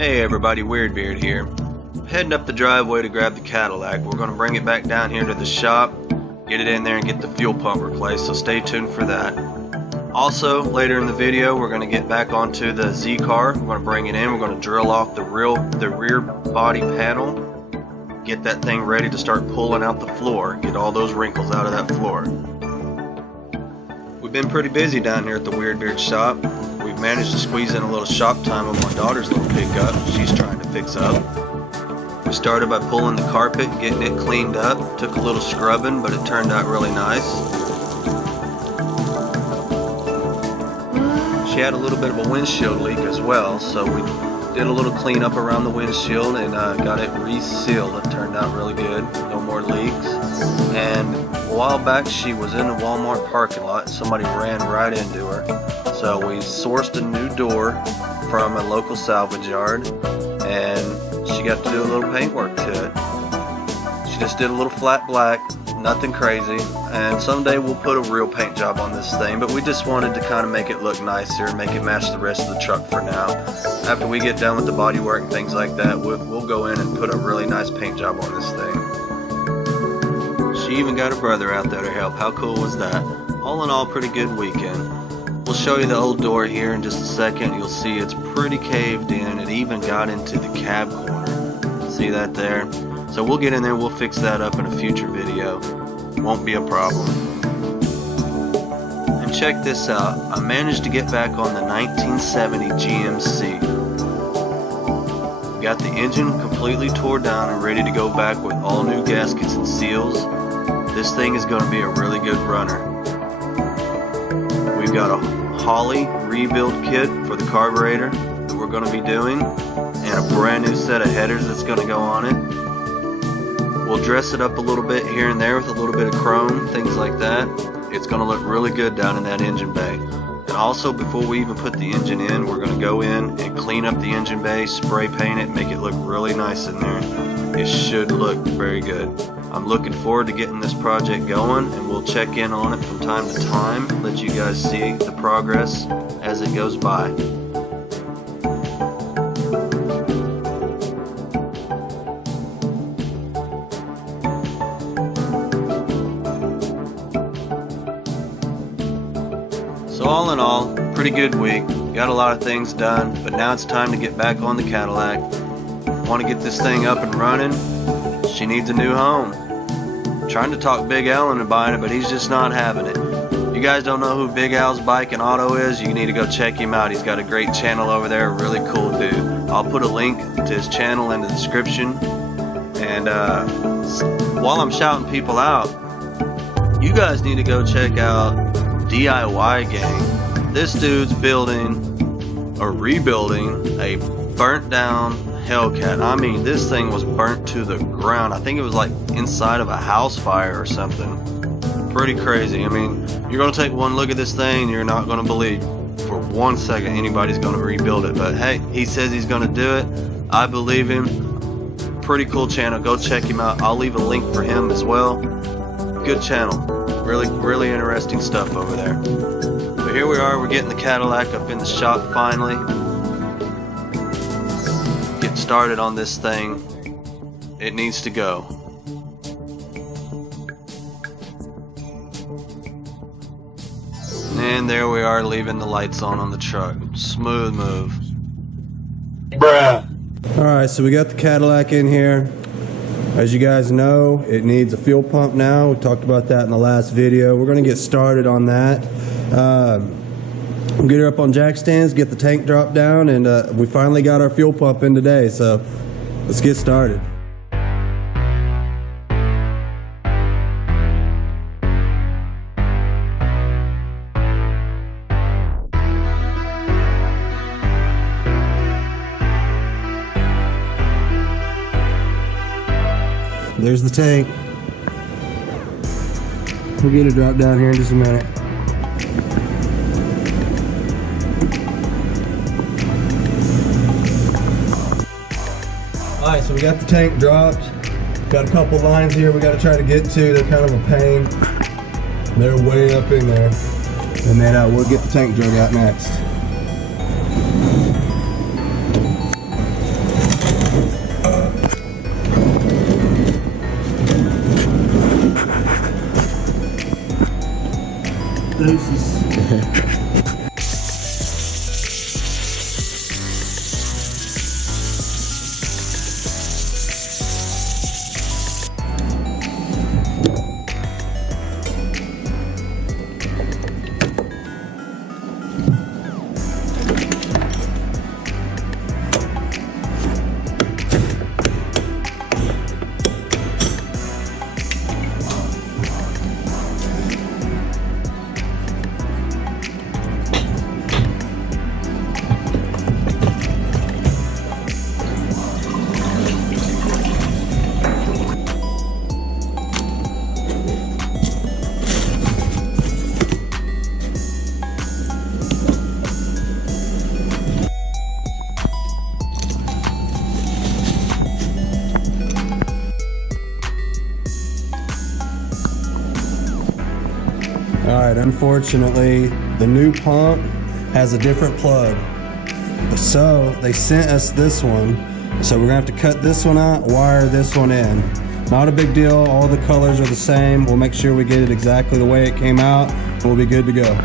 Hey everybody, Weirdbeard here. Heading up the driveway to grab the Cadillac. We're going to bring it back down here to the shop, get it in there and get the fuel pump replaced, so stay tuned for that. Also, later in the video, we're going to get back onto the Z car. We're going to bring it in, we're going to drill off the rear body panel, get that thing ready to start pulling out the floor, get all those wrinkles out of that floor. We've been pretty busy down here at the Weirdbeard shop. We've managed to squeeze in a little shop time on my daughter's little pickup she's trying to fix up. We started by pulling the carpet, getting it cleaned up. Took a little scrubbing, but it turned out really nice. She had a little bit of a windshield leak as well, so we did a little cleanup around the windshield and got it resealed. It turned out really good, no more leaks. And a while back she was in a Walmart parking lot and somebody ran right into her. So we sourced a new door from a local salvage yard and she got to do a little paint work to it. She just did a little flat black, nothing crazy, and someday we'll put a real paint job on this thing, but we just wanted to kind of make it look nicer and make it match the rest of the truck for now. After we get done with the body work and things like that, we'll go in and put a really nice paint job on this thing. She even got her brother out there to help. How cool was that? All in all, pretty good weekend. We'll show you the old door here in just a second. You'll see it's pretty caved in. It even got into the cab corner. See that there? So we'll get in there, we'll fix that up in a future video. Won't be a problem. And check this out. I managed to get back on the 1970 GMC. Got the engine completely tore down and ready to go back with all new gaskets and seals. This thing is going to be a really good runner. We've got a Holly rebuild kit for the carburetor that we're going to be doing, and a brand new set of headers that's going to go on it. We'll dress it up a little bit here and there with a little bit of chrome, things like that. It's going to look really good down in that engine bay. And also, before we even put the engine in, we're going to go in and clean up the engine bay, spray paint it, make it look really nice in there. It should look very good. I'm looking forward to getting this project going, and we'll check in on it from time to time, let you guys see the progress as it goes by. So all in all, pretty good week. Got a lot of things done, but now it's time to get back on the Cadillac. Want to get this thing up and running. She needs a new home. Trying to talk Big Al into buying it, but he's just not having it. If you guys don't know who Big Al's Bike and Auto is, you need to go check him out. He's got a great channel over there, really cool dude. I'll put a link to his channel in the description. And while I'm shouting people out, you guys need to go check out DIY Gang. This dude's building or rebuilding a burnt down Hellcat. I mean, this thing was burnt to the ground. I think it was like inside of a house fire or something. Pretty crazy. I mean, you're going to take one look at this thing and you're not going to believe for 1 second anybody's going to rebuild it. But hey, he says he's going to do it. I believe him. Pretty cool channel. Go check him out. I'll leave a link for him as well. Good channel. Really interesting stuff over there. But here we are. We're getting the Cadillac up in the shop finally. Getting started on this thing. It needs to go. And there we are, leaving the lights on the truck. Smooth move. Bruh. Alright, so we got the Cadillac in here. As you guys know, it needs a fuel pump now. We talked about that in the last video. We're going to get started on that. We'll get her up on jack stands, get the tank dropped down, and we finally got our fuel pump in today, so let's get started. There's the tank. We'll get it dropped down here in just a minute. Alright, so we got the tank dropped. Got a couple lines here we got to try to get to. They're kind of a pain. They're way up in there. And then we'll get the tank drug out next. Deuces. Alright, unfortunately, the new pump has a different plug. So, they sent us this one. So we're gonna have to cut this one out, wire this one in. Not a big deal, all the colors are the same. We'll make sure we get it exactly the way it came out, and we'll be good to go.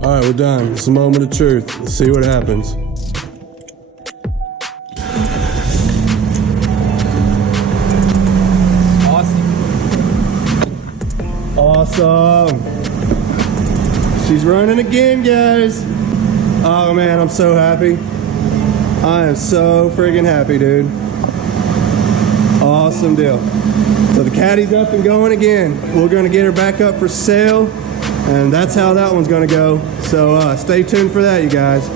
All right, we're done. It's a moment of truth. Let's see what happens. Awesome. She's running again, guys. Oh man, I'm so happy. I am so friggin' happy, dude. Awesome deal. So the Caddy's up and going again. We're gonna get her back up for sale, and that's how that one's gonna go. So stay tuned for that, you guys.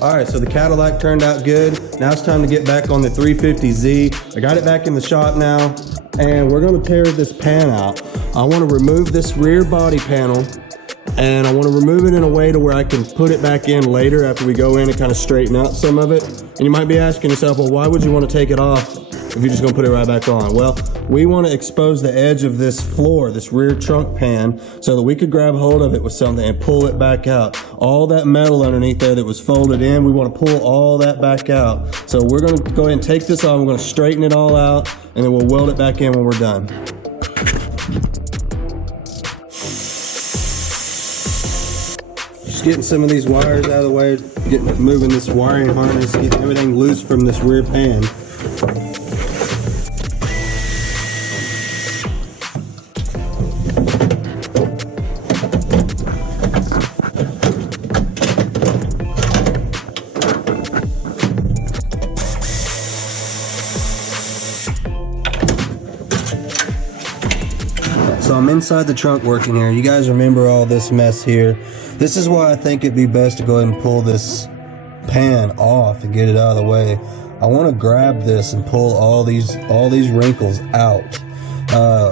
All right, so the Cadillac turned out good. Now it's time to get back on the 350z. I got it back in the shop now, and we're gonna tear this pan out. I wanna remove this rear body panel, and I wanna remove it in a way to where I can put it back in later after we go in and kind of straighten out some of it. And you might be asking yourself, well, why would you wanna take it off if you're just gonna put it right back on? Well, we wanna expose the edge of this floor, this rear trunk pan, so that we could grab hold of it with something and pull it back out. All that metal underneath there that was folded in, we wanna pull all that back out. So we're gonna go ahead and take this off, we're gonna straighten it all out, and then we'll weld it back in when we're done. Just getting some of these wires out of the way, moving this wiring harness, getting everything loose from this rear pan. So I'm inside the trunk working here. You guys remember all this mess here. This is why I think it'd be best to go ahead and pull this pan off and get it out of the way. I want to grab this and pull all these wrinkles out.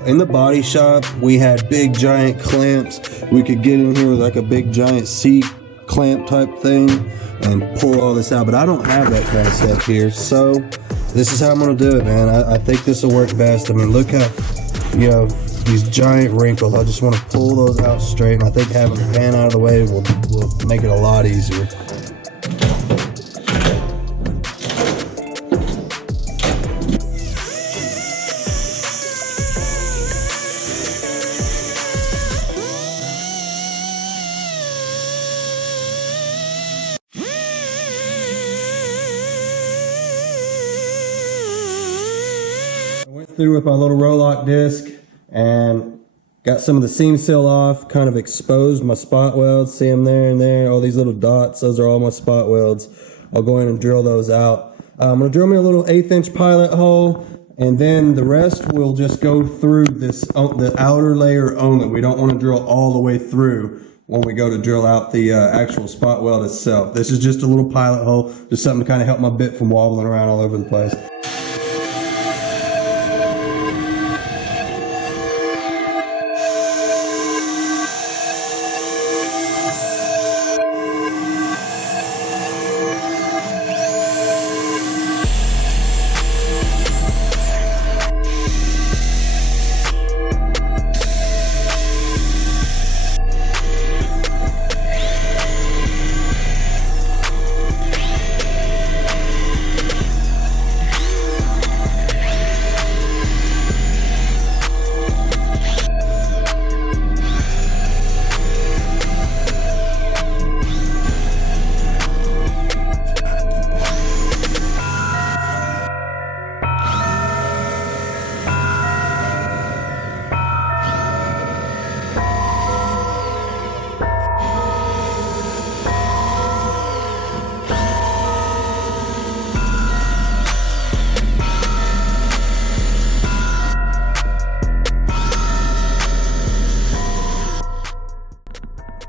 In the body shop, we had big giant clamps. We could get in here with like a big giant C clamp type thing. and pull all this out, but I don't have that kind of stuff here. So this is how I'm gonna do it, man. I think this will work best. I mean, look how, you know, these giant wrinkles. I just want to pull those out straight, and I think having the pan out of the way will make it a lot easier. I went through with my little Rolock disc and got some of the seam seal off, kind of exposed my spot welds. See them there and there, all these little dots, those are all my spot welds. I'll go in and drill those out. I'm gonna drill me a little 1/8 inch pilot hole, and then the rest will just go through this, the outer layer only. We don't wanna drill all the way through when we go to drill out the actual spot weld itself. This is just a little pilot hole, just something to kind of help my bit from wobbling around all over the place.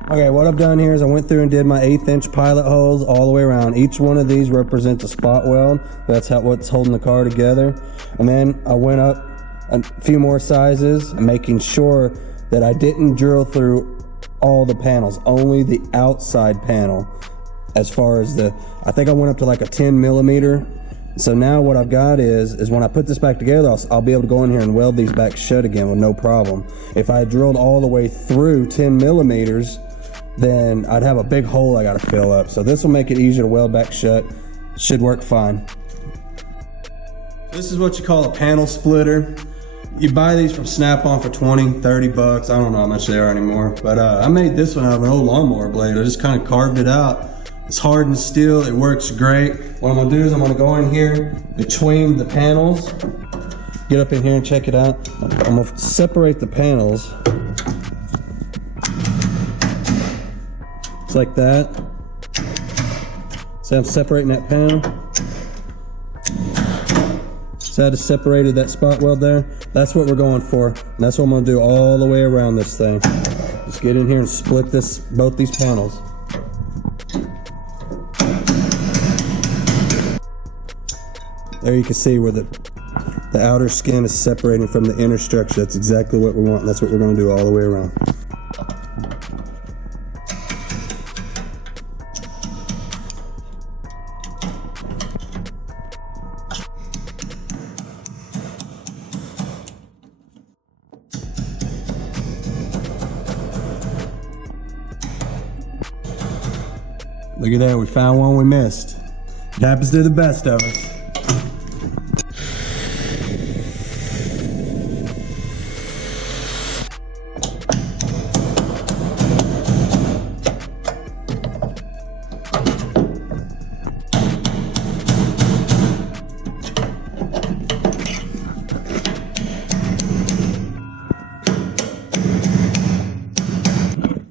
Okay, what I've done here is I went through and did my 1/8 inch pilot holes all the way around. Each one of these represents a spot weld. That's what's holding the car together. And then I went up a few more sizes, making sure that I didn't drill through all the panels, only the outside panel. As far as I think I went up to like a 10 millimeter. So now what I've got is when I put this back together, I'll be able to go in here and weld these back shut again with no problem. If I drilled all the way through 10 millimeters, then I'd have a big hole I gotta fill up. So this will make it easier to weld back shut. Should work fine. This is what you call a panel splitter. You buy these from Snap-on for 20, 30 bucks. I don't know how much they are anymore. But I made this one out of an old lawnmower blade. I just kind of carved it out. It's hardened steel, it works great. What I'm gonna do is I'm gonna go in here between the panels. Get up in here and check it out. I'm gonna separate the panels. It's like that. So I'm separating that panel. So I just separated that spot weld there. That's what we're going for. And that's what I'm gonna do all the way around this thing. Just get in here and split both these panels. There you can see where the outer skin is separating from the inner structure. That's exactly what we want, and that's what we're gonna do all the way around. Look at that, we found one we missed. It happens to the best of us.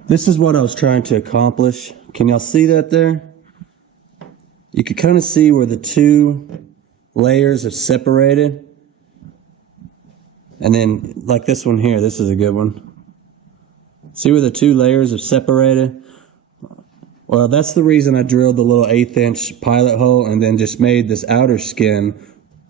This is what I was trying to accomplish. Can y'all see that there? You can kind of see where the two layers have separated. And then like this one here, this is a good one. See where the two layers have separated? Well, that's the reason I drilled the little 1/8 inch pilot hole and then just made this outer skin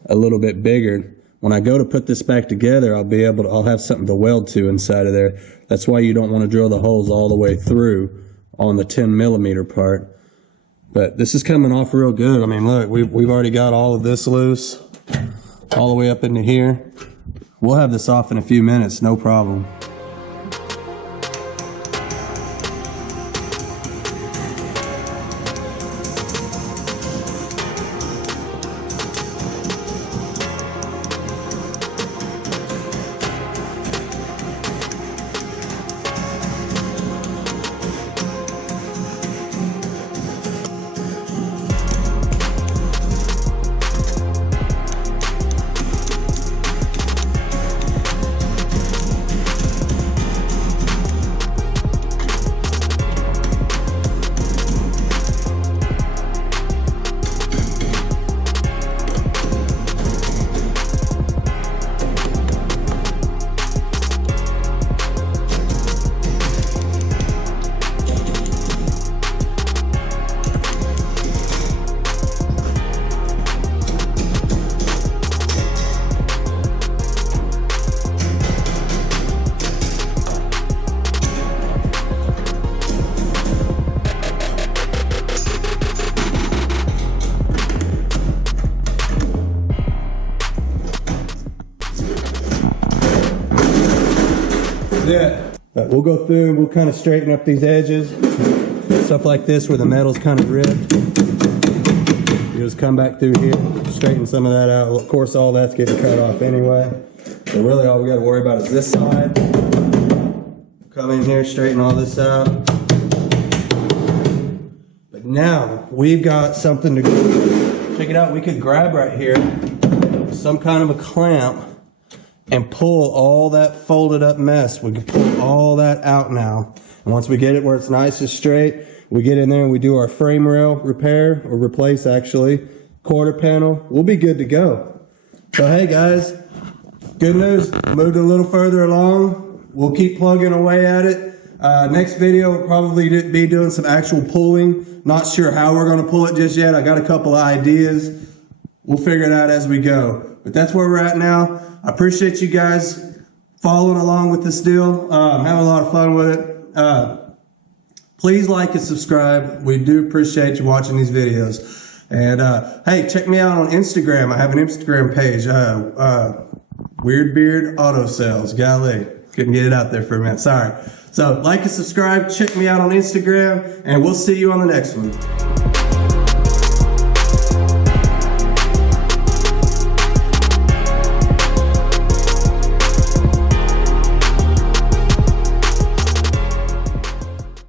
a little bit bigger. When I go to put this back together, I'll have something to weld to inside of there. That's why you don't want to drill the holes all the way through on the 10 millimeter part. But this is coming off real good. I mean, look, we've already got all of this loose, all the way up into here. We'll have this off in a few minutes, no problem. Yeah. We'll go through and we'll kind of straighten up these edges. Stuff like this where the metal's kind of ripped. You just come back through here, straighten some of that out. Of course, all that's getting cut off anyway. So really all we got to worry about is this side. Come in here, straighten all this out. But now we've got something to go. Check it out. We could grab right here some kind of a clamp and pull all that folded up mess. We can pull all that out now. And once we get it where it's nice and straight, we get in there and we do our frame rail repair, or replace actually, quarter panel. We'll be good to go. So hey guys, good news, moved a little further along. We'll keep plugging away at it. Next video we'll probably be doing some actual pulling. Not sure how we're gonna pull it just yet. I got a couple of ideas. We'll figure it out as we go. But that's where we're at now. I appreciate you guys following along with this deal. I'm having a lot of fun with it. Please like and subscribe. We do appreciate you watching these videos. And hey, check me out on Instagram. I have an Instagram page, Weird Beard Auto Sales. Golly, couldn't get it out there for a minute. Sorry. So like and subscribe. Check me out on Instagram, and we'll see you on the next one.